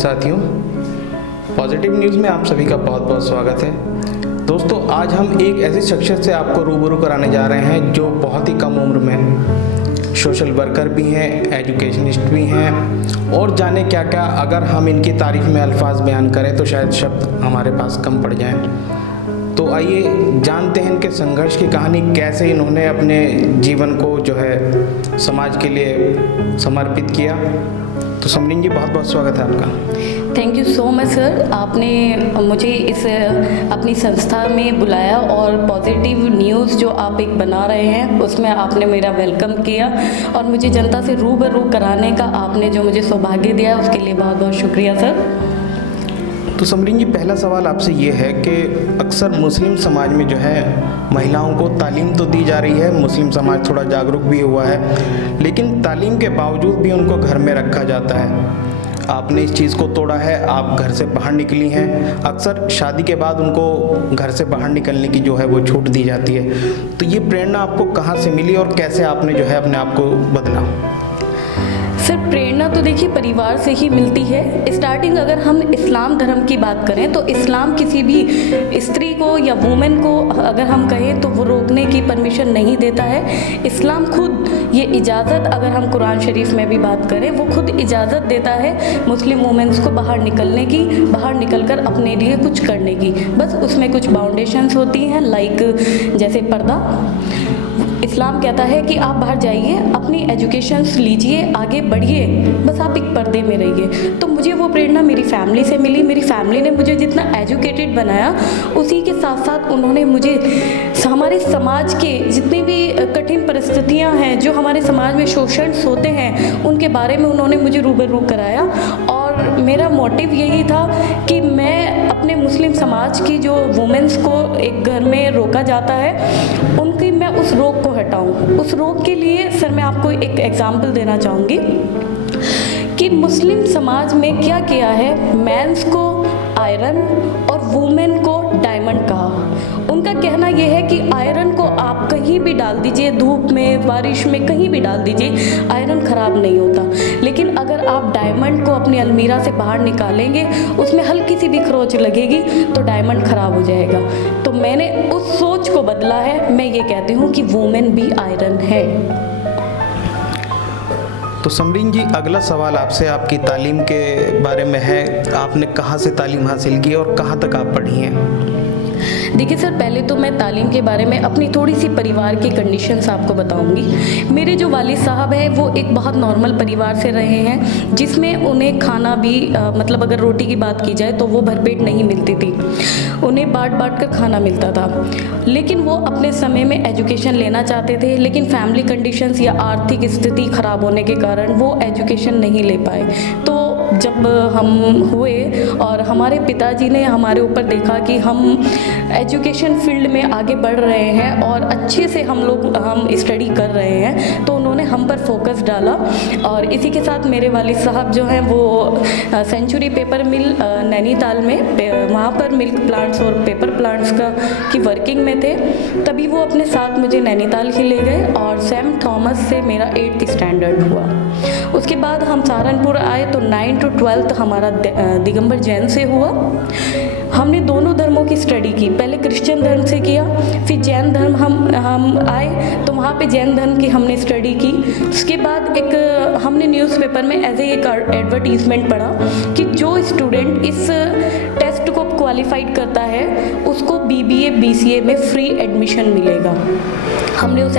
साथियों, positive news में आप सभी का बहुत बहुत स्वागत है। दोस्तों, आज हम एक ऐसी शख्सियत से आपको रूबरू कराने जा रहे हैं जो बहुत ही कम उम्र में सोशल वर्कर भी हैं, एजुकेशनिस्ट भी हैं और जाने क्या क्या। अगर हम इनकी तारीफ में अल्फाज बयान करें तो शायद शब्द हमारे पास कम पड़ जाएं। तो आइए जानते हैं इनके संघर्ष की कहानी, कैसे इन्होंने अपने जीवन को जो है समाज के लिए समर्पित किया। तो समरीन जी, बहुत बहुत स्वागत है आपका। Thank you so much sir, आपने मुझे इस अपनी संस्था में बुलाया और पॉजिटिव न्यूज़ जो आप एक बना रहे हैं उसमें आपने मेरा वेलकम किया और मुझे जनता से रूबरू कराने का आपने जो मुझे सौभाग्य दिया उसके लिए बहुत बहुत शुक्रिया सर। तो समरीन जी, पहला सवाल आपसे ये है कि अक्सर मुस्लिम समाज में जो है महिलाओं को तालीम तो दी जा रही है, मुस्लिम समाज थोड़ा जागरूक भी हुआ है, लेकिन तालीम के बावजूद भी उनको घर में रखा जाता है। आपने इस चीज़ को तोड़ा है, आप घर से बाहर निकली हैं। अक्सर शादी के बाद उनको घर से बाहर निकलने की जो है वो छूट दी जाती है। तो ये प्रेरणा आपको कहाँ से मिली और कैसे आपने जो है अपने आप को बदला? सर, प्रेरणा तो देखिए परिवार से ही मिलती है। स्टार्टिंग अगर हम इस्लाम धर्म की बात करें तो इस्लाम किसी भी स्त्री को या वुमेन को अगर हम कहें तो वो रोकने की परमिशन नहीं देता है। इस्लाम खुद ये इजाज़त, अगर हम कुरान शरीफ में भी बात करें, वो खुद इजाज़त देता है मुस्लिम वुमेन्स को बाहर निकलने की, बाहर निकलकर अपने लिए कुछ करने की। बस उसमें कुछ बाउंडेशंस होती हैं, लाइक जैसे पर्दा। इस्लाम कहता है कि आप बाहर जाइए, अपनी एजुकेशंस लीजिए, आगे बढ़िए, बस आप एक पर्दे में रहिए। तो मुझे वो प्रेरणा मेरी फैमिली से मिली। मेरी फैमिली ने मुझे जितना एजुकेटेड बनाया, उसी के साथ साथ उन्होंने मुझे हमारे समाज के जितनी भी कठिन परिस्थितियां हैं, जो हमारे समाज में शोषण होते हैं, उनके बारे में उन्होंने मुझे रूबरू कराया। और मेरा मोटिव यही था कि मैं अपने मुस्लिम समाज की जो वुमेन्स को एक घर में रोका जाता है, उनकी मैं उस रोक को हटाऊं। उस रोक के लिए सर मैं आपको एक एग्जाम्पल देना चाहूँगी कि मुस्लिम समाज में क्या किया है। मेंस को आयरन और वुमेन को डायमंड कहा। उनका कहना यह है कि आयरन को आप कहीं भी डाल दीजिए, धूप में, बारिश में, कहीं भी डाल दीजिए, आयरन ख़राब नहीं होता। लेकिन अगर आप डायमंड को अपनी अलमीरा से बाहर निकालेंगे, उसमें हल्की सी भी खरोंच लगेगी तो डायमंड ख़राब हो जाएगा। तो मैंने उस सोच को बदला है। मैं ये कहती हूँ कि वुमेन भी आयरन है। तो समरीन जी, अगला सवाल आपसे आपकी तालीम के बारे में है। आपने कहाँ से तालीम हासिल की और कहाँ तक आप पढ़ी हैं? देखिए सर, पहले तो मैं तालीम के बारे में अपनी थोड़ी सी परिवार की कंडीशंस आपको बताऊंगी। मेरे जो वालिद साहब हैं वो एक बहुत नॉर्मल परिवार से रहे हैं, जिसमें उन्हें खाना भी मतलब अगर रोटी की बात की जाए तो वो भरपेट नहीं मिलती थी, उन्हें बांट कर खाना मिलता था। लेकिन वो अपने समय में एजुकेशन लेना चाहते थे, लेकिन फैमिली कंडीशंस या आर्थिक स्थिति ख़राब होने के कारण वो एजुकेशन नहीं ले पाए। तो जब हम हुए और हमारे पिताजी ने हमारे ऊपर देखा कि हम एजुकेशन फील्ड में आगे बढ़ रहे हैं और अच्छे से हम स्टडी कर रहे हैं, तो उन्होंने हम पर फोकस डाला। और इसी के साथ मेरे वालिद साहब जो हैं वो सेंचुरी पेपर मिल नैनीताल में, वहाँ पर मिल्क प्लांट्स और पेपर प्लांट्स की वर्किंग में थे। तभी वो अपने साथ मुझे नैनीताल ही ले गए और सेंट थॉमस से मेरा 8th स्टैंडर्ड हुआ। उसके बाद हम सहारनपुर आए तो 9 to 12 हमारा दिगंबर जैन से हुआ। हमने दोनों धर्मों की स्टडी की, पहले क्रिश्चियन धर्म से किया, फिर जैन धर्म हम आए तो वहाँ पे जैन धर्म की हमने स्टडी की। उसके बाद हमने न्यूज़पेपर में एज एक एडवर्टीजमेंट पढ़ा कि जो स्टूडेंट इस टेस्ट को क्वालिफाइड करता है उसको BBA BCA में फ्री एडमिशन मिलेगा। हमने उस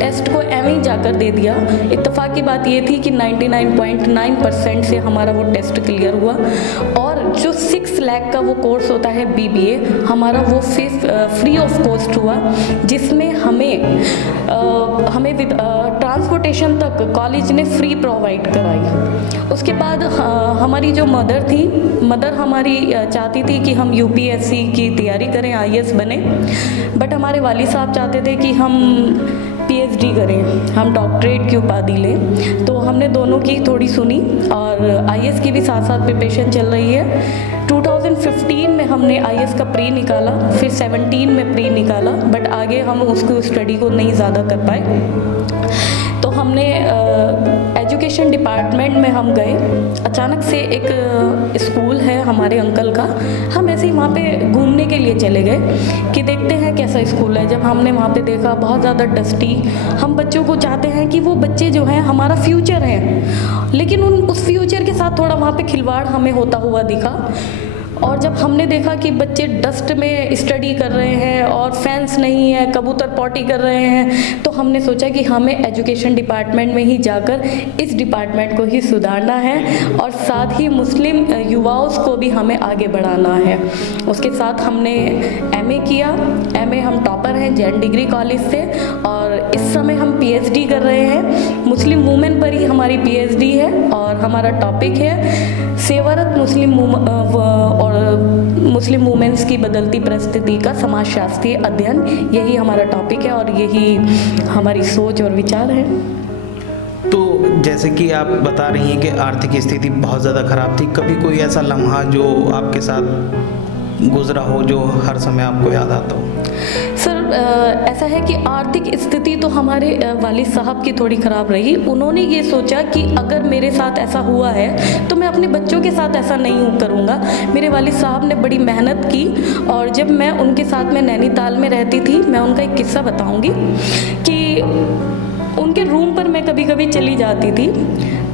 टेस्ट को एम ही जाकर दे दिया। इत्तेफाक की बात ये थी कि 99.9% से हमारा वो टेस्ट क्लियर हुआ। और जो 6 लाख का वो कोर्स होता है BBA, हमारा वो फ्री ऑफ कॉस्ट हुआ, जिसमें हमें ट्रांसपोर्टेशन तक कॉलेज ने फ्री प्रोवाइड कराई। उसके बाद हमारी जो मदर हमारी चाहती थी कि हम UPSC की तैयारी करें, IAS बने, बट हमारे वालिद साहब चाहते थे कि हम PhD करें, हम डॉक्टरेट की उपाधि लें। तो हमने दोनों की थोड़ी सुनी और IAS की भी साथ साथ प्रिपरेशन चल रही है। 2015 में हमने IAS का प्री निकाला, फिर 17 में प्री निकाला, बट आगे हम उसको स्टडी को नहीं ज़्यादा कर पाए। तो हमने एजुकेशन डिपार्टमेंट में हम गए। अचानक से एक स्कूल है हमारे अंकल का, हम ऐसे ही वहाँ पे घूमने के लिए चले गए कि देखते हैं कैसा स्कूल है। जब हमने वहाँ पे देखा बहुत ज़्यादा डस्टी, हम बच्चों को चाहते हैं कि वो बच्चे जो हैं हमारा फ्यूचर है, लेकिन उस फ्यूचर के साथ थोड़ा वहाँ पे खिलवाड़ हमें होता हुआ दिखा। और जब हमने देखा कि बच्चे डस्ट में स्टडी कर रहे हैं और फैंस नहीं है, कबूतर पॉटी कर रहे हैं, तो हमने सोचा कि हमें एजुकेशन डिपार्टमेंट में ही जाकर इस डिपार्टमेंट को ही सुधारना है और साथ ही मुस्लिम युवाओं को भी हमें आगे बढ़ाना है। उसके साथ हमने एमए किया। एमए हम टॉपर हैं जैन डिग्री कॉलेज से, और इस समय हम पीएचडी कर रहे हैं। मुस्लिम वुमेन पर ही हमारी पीएचडी है और हमारा टॉपिक है सेवारत मुस्लिम वुमेन्स की बदलती परिस्थिति का समाजशास्त्रीय अध्ययन। यही हमारा टॉपिक है और यही हमारी सोच और विचार है। तो जैसे कि आप बता रही हैं कि आर्थिक स्थिति बहुत ज़्यादा ख़राब थी, कभी कोई ऐसा लम्हा जो आपके साथ गुजरा हो जो हर समय आपको याद आता हो? सर ऐसा है कि आर्थिक स्थिति तो हमारे वालिद साहब की थोड़ी ख़राब रही। उन्होंने ये सोचा कि अगर मेरे साथ ऐसा हुआ है तो मैं अपने बच्चों के साथ ऐसा नहीं करूँगा। मेरे वालिद साहब ने बड़ी मेहनत की, और जब मैं उनके साथ में नैनीताल में रहती थी, मैं उनका एक किस्सा बताऊँगी कि उनके रूम पर मैं कभी कभी चली जाती थी,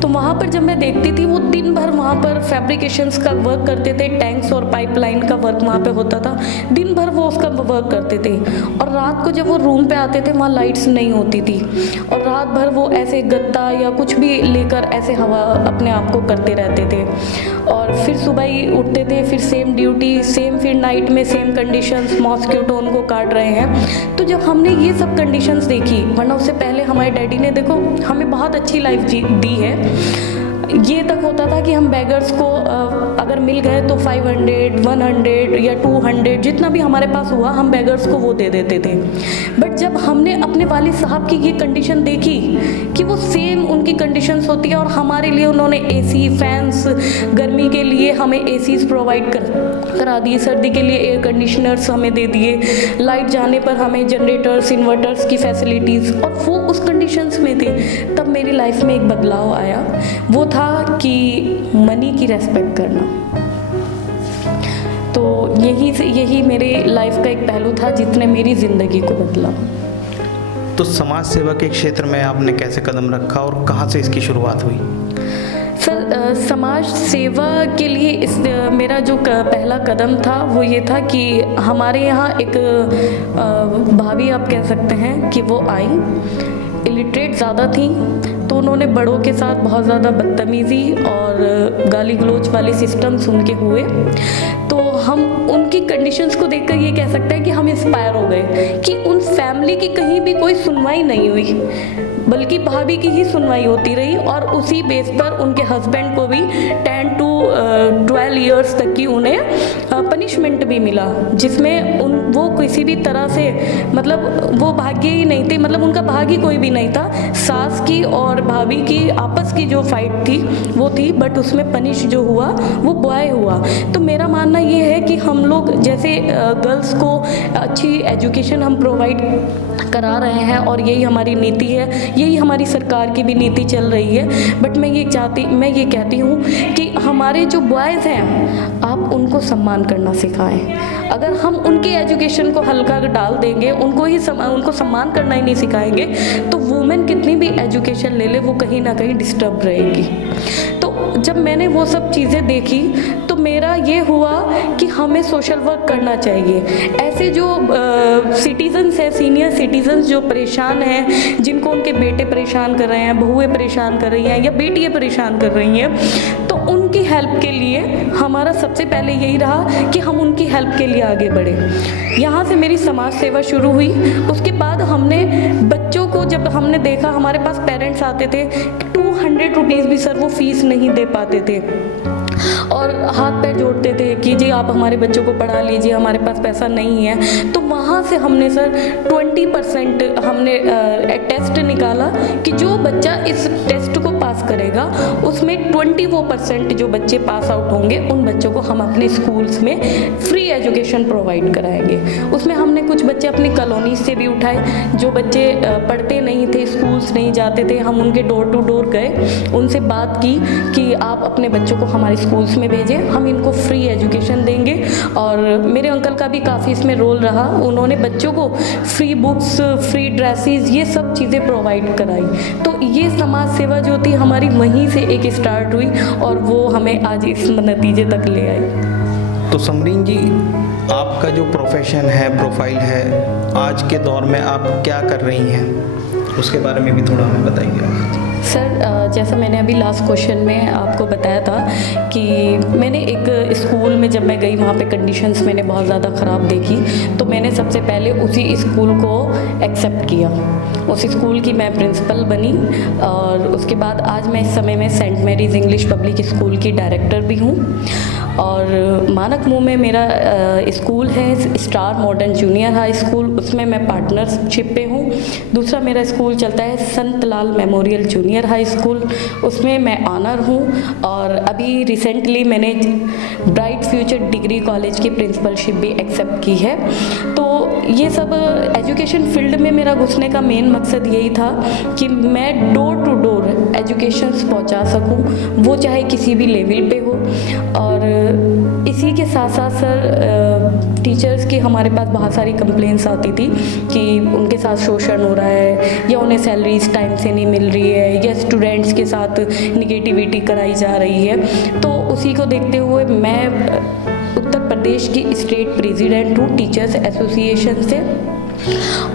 तो वहाँ पर जब मैं देखती थी वो दिन भर वहाँ पर फैब्रिकेशंस का वर्क करते थे, टैंक्स और पाइपलाइन का वर्क वहाँ पे होता था, दिन भर वो उसका वर्क करते थे। और रात को जब वो रूम पे आते थे वहाँ लाइट्स नहीं होती थी, और रात भर वो ऐसे गत्ता या कुछ भी लेकर ऐसे हवा अपने आप को करते रहते थे, और फिर सुबह ही उठते थे, फिर सेम ड्यूटी, सेम फिर नाइट में सेम कंडीशंस, मॉस्किटो उनको काट रहे हैं। तो जब हमने ये सब कंडीशंस देखी, वरना उससे पहले हमारे डैडी ने देखो हमें बहुत अच्छी लाइफ दी है। ये तक होता था कि हम बेगर्स को अगर मिल गए तो 500, 100 या 200 जितना भी हमारे पास हुआ हम बेगर्स को वो दे देते थे। बट जब हमने अपने वालिद साहब की ये कंडीशन देखी कि वो सेम उनकी कंडीशंस होती है, और हमारे लिए उन्होंने एसी, फैंस, गर्मी के लिए हमें एसीज प्रोवाइड करा दिए, सर्दी के लिए एयर कंडीशनर्स हमें दे दिए, लाइट जाने पर हमें जनरेटर्स, इन्वर्टर्स की फैसिलिटीज़, और वो उस कंडीशंस में थे। तब मेरी लाइफ में एक बदलाव आया, वो था कि मनी की रेस्पेक्ट करना। तो यही मेरे लाइफ का एक पहलू था जिसने मेरी ज़िंदगी को बदला। तो समाज सेवा के क्षेत्र में आपने कैसे कदम रखा और कहाँ से इसकी शुरुआत हुई? सर समाज सेवा के लिए मेरा जो पहला कदम था वो ये था कि हमारे यहाँ एक भाभी आप कह सकते हैं कि वो आई, इलिटरेट ज़्यादा थी, तो उन्होंने बड़ों के साथ बहुत ज़्यादा बदतमीज़ी और गाली गलौज वाले सिस्टम्स उनके हुए। तो हम उनकी कंडीशंस को देखकर ये कह सकते हैं कि हम इंस्पायर हो गए कि उन फैमिली की कहीं भी कोई सुनवाई नहीं हुई, बल्कि भाभी की ही सुनवाई होती रही, और उसी बेस पर उनके हस्बैंड को भी 10 to 12 ईयर्स तक की उन्हें पनिशमेंट भी मिला, जिसमें वो किसी भी तरह से मतलब वो भाग्य ही नहीं थे, मतलब उनका भाग्य कोई भी नहीं था। सास की और भाभी की आपस की जो फाइट थी वो थी, बट उसमें पनिश जो हुआ वो बॉय हुआ। तो मेरा मानना ये है कि हम लोग जैसे गर्ल्स को अच्छी एजुकेशन हम प्रोवाइड करा रहे हैं, और यही हमारी नीति है, यही हमारी सरकार की भी नीति चल रही है। बट मैं ये कहती हूँ कि हमारे जो बॉयज़ हैं आप उनको सम्मान करना सिखाएं। अगर हम उनकी एजुकेशन को हल्का डाल देंगे, उनको सम्मान करना ही नहीं सिखाएंगे, तो वुमेन कितनी भी एजुकेशन ले ले वो कहीं ना कहीं डिस्टर्ब रहेगी। तो जब मैंने वो सब चीज़ें देखी तो मेरा ये हुआ कि हमें सोशल वर्क करना चाहिए। ऐसे जो सिटीजन्स हैं, सीनियर सिटीजन्स जो परेशान हैं, जिनको उनके बेटे परेशान कर रहे हैं, बहुएं परेशान कर रही हैं या बेटियां परेशान कर रही हैं, तो उनकी हेल्प के लिए हमारा सबसे पहले यही रहा कि हम उनकी हेल्प के लिए आगे बढ़े। यहाँ से मेरी समाज सेवा शुरू हुई। उसके बाद हमने बच्चों को, जब हमने देखा हमारे पास पेरेंट्स आते थे, 200 रुपीज़ भी सर वो फीस नहीं दे पाते थे, और हाथ पैर जोड़ते थे कि जी आप हमारे बच्चों को पढ़ा लीजिए, हमारे पास पैसा नहीं है। तो वहाँ से हमने सर 20% हमने टेस्ट निकाला कि जो बच्चा इस टेस्ट को पास पास करेगा उसमें 24% जो बच्चे पास आउट होंगे उन बच्चों को हम अपने स्कूल्स में फ्री एजुकेशन प्रोवाइड कराएंगे। उसमें हमने कुछ बच्चे अपनी कॉलोनी से भी उठाए, जो बच्चे पढ़ते नहीं थे, स्कूल्स नहीं जाते थे, हम उनके डोर टू डोर गए, उनसे बात की कि आप अपने बच्चों को हमारे स्कूल्स में भेजें, हम इनको फ्री एजुकेशन देंगे। और मेरे अंकल का भी काफ़ी इसमें रोल रहा, उन्होंने बच्चों को फ्री बुक्स, फ्री ड्रेसेस, ये सब चीज़ें प्रोवाइड कराई। तो ये समाज सेवा जो थी हमारी वहीं से एक स्टार्ट हुई और वो हमें आज इस नतीजे तक ले आई। तो समरीन जी, आपका जो प्रोफेशन है, प्रोफाइल है, आज के दौर में आप क्या कर रही हैं, उसके बारे में भी थोड़ा हमें बताइए। सर, जैसा मैंने अभी लास्ट क्वेश्चन में आपको बताया था कि मैंने एक स्कूल में जब मैं गई वहाँ पे कंडीशंस मैंने बहुत ज़्यादा ख़राब देखी, तो मैंने सबसे पहले उसी स्कूल को एक्सेप्ट किया, उस स्कूल की मैं प्रिंसिपल बनी। और उसके बाद आज मैं इस समय में saint Mary's English public school की डायरेक्टर भी हूँ। और मानक मुंह में मेरा स्कूल है star modern junior high school, उसमें मैं पार्टनरशिप पे हूँ। दूसरा मेरा स्कूल चलता है संत लाल मेमोरियल जूनियर हाई स्कूल, उसमें मैं ऑनर हूँ। और अभी रिसेंटली मैंने ब्राइट फ्यूचर डिग्री कॉलेज की प्रिंसिपलशिप भी एक्सेप्ट की है। तो ये सब एजुकेशन फील्ड में मेरा घुसने का मेन मकसद यही था कि मैं डोर टू डोर एजुकेशंस पहुँचा सकूँ, वो चाहे किसी भी लेवल पे हो। और इसी के साथ साथ सर, टीचर्स की हमारे पास बहुत सारी कंप्लेंट्स आती थी कि उनके साथ शोषण हो रहा है, या उन्हें सैलरीज टाइम से नहीं मिल रही है, या स्टूडेंट्स के साथ निगेटिविटी कराई जा रही है। तो उसी को देखते हुए मैं उत्तर प्रदेश की स्टेट प्रेसिडेंट हूँ टीचर्स एसोसिएशन से,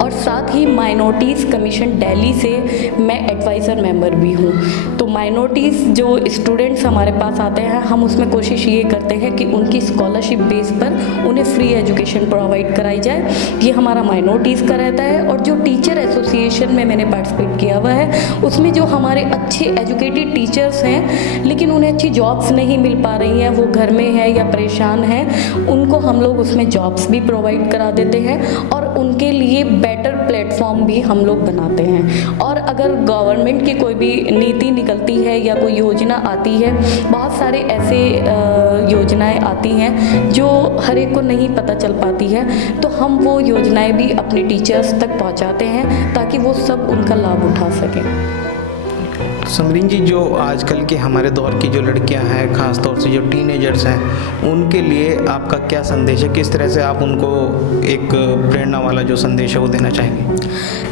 और साथ ही माइनॉरिटीज़ कमीशन दिल्ली से मैं एडवाइज़र मेंबर भी हूँ। तो माइनॉरिटीज़ जो स्टूडेंट्स हमारे पास आते हैं, हम उसमें कोशिश ये करते हैं कि उनकी स्कॉलरशिप बेस पर उन्हें फ्री एजुकेशन प्रोवाइड कराई जाए, ये हमारा माइनॉरिटीज़ का रहता है। और जो टीचर एसोसिएशन में मैंने पार्टिसिपेट किया हुआ है, उसमें जो हमारे अच्छे एजुकेटेड टीचर्स हैं लेकिन उन्हें अच्छी जॉब्स नहीं मिल पा रही हैं, वो घर में है या परेशान हैं, उनको हम लोग उसमें जॉब्स भी प्रोवाइड करा देते हैं और उनके लिए बेटर प्लेटफॉर्म भी हम लोग बनाते हैं। और अगर गवर्नमेंट की कोई भी नीति निकलती है या कोई योजना आती है, बहुत सारे ऐसे योजनाएं आती हैं जो हर एक को नहीं पता चल पाती है, तो हम वो योजनाएं भी अपने टीचर्स तक पहुंचाते हैं ताकि वो सब उनका लाभ उठा सकें। समरीन जी, जो आजकल के हमारे दौर की जो लड़कियां हैं, ख़ास तौर से जो टीनेजर्स हैं, उनके लिए आपका क्या संदेश है, किस तरह से आप उनको एक प्रेरणा वाला जो संदेश है वो देना चाहेंगे?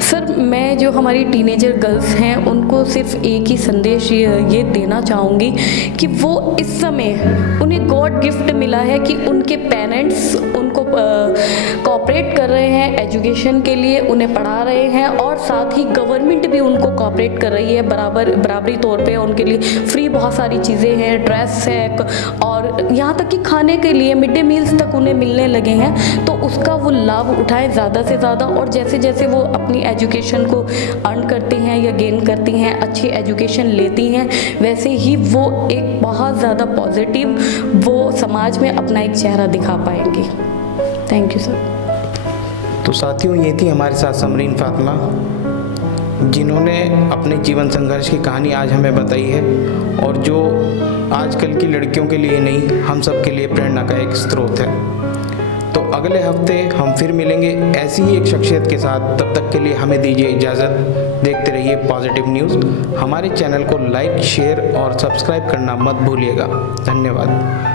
सर, मैं जो हमारी टीनेजर गर्ल्स हैं उनको सिर्फ एक ही संदेश ये देना चाहूँगी कि वो इस समय उन्हें गॉड गिफ्ट मिला है कि उनके पेरेंट्स उनको कोऑपरेट कर रहे हैं एजुकेशन के लिए, उन्हें पढ़ा रहे हैं, और साथ ही गवर्नमेंट भी उनको कोऑपरेट कर रही है बराबरी तौर पे। उनके लिए फ्री बहुत सारी चीज़ें हैं, ड्रेस है, और यहाँ तक कि खाने के लिए मिड डे मील्स तक उन्हें मिलने लगे हैं। तो उसका वो लाभ उठाएं ज़्यादा से ज़्यादा, और जैसे जैसे वो अपनी एजुकेशन को अर्न करती हैं या गेन करती हैं, अच्छी एजुकेशन लेती हैं, वैसे ही वो एक बहुत ज़्यादा पॉजिटिव वो समाज में अपना एक चेहरा दिखा पाएंगी। Thank you sir. तो साथियों, ये थी हमारे साथ समरीन फातिमा, जिन्होंने अपने जीवन संघर्ष की कहानी आज हमें बताई है, और जो आजकल की लड़कियों के लिए नहीं, हम सब के लिए प्रेरणा का एक स्रोत है। तो अगले हफ्ते हम फिर मिलेंगे ऐसी ही एक शख्सियत के साथ। तब तक के लिए हमें दीजिए इजाज़त। देखते रहिए पॉजिटिव न्यूज़। हमारे चैनल को लाइक, शेयर और सब्सक्राइब करना मत भूलिएगा। धन्यवाद।